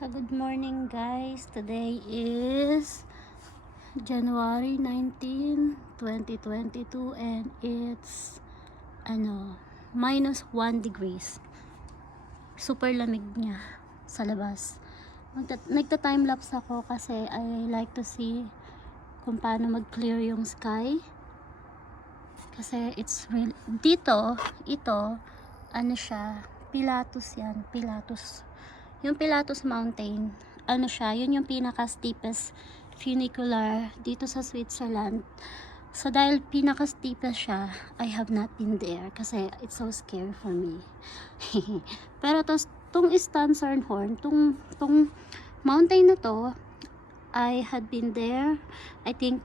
So good morning guys. Today is January 19, 2022 and it's -1 degrees. Super lamig niya sa labas. Nagta-time lapse ako kasi I like to see kung paano mag-clear yung sky. Kasi it's real dito, ito siya, Pilatus yan, Pilatus. Yung Pilatus Mountain, siya, yun yung pinaka-steepest funicular dito sa Switzerland. So, dahil pinaka-steepest siya, I have not been there kasi it's so scary for me. Pero tong Stanzerhorn, tong mountain na to, I had been there, I think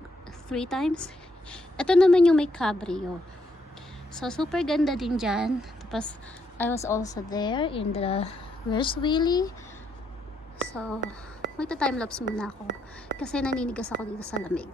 3 times. Ito naman yung may cabrio. So, super ganda din dyan. Tapos, I was also there in the Where's Willie? So, magta-time-lapse muna ako. Kasi naninigas ako dito sa lamig.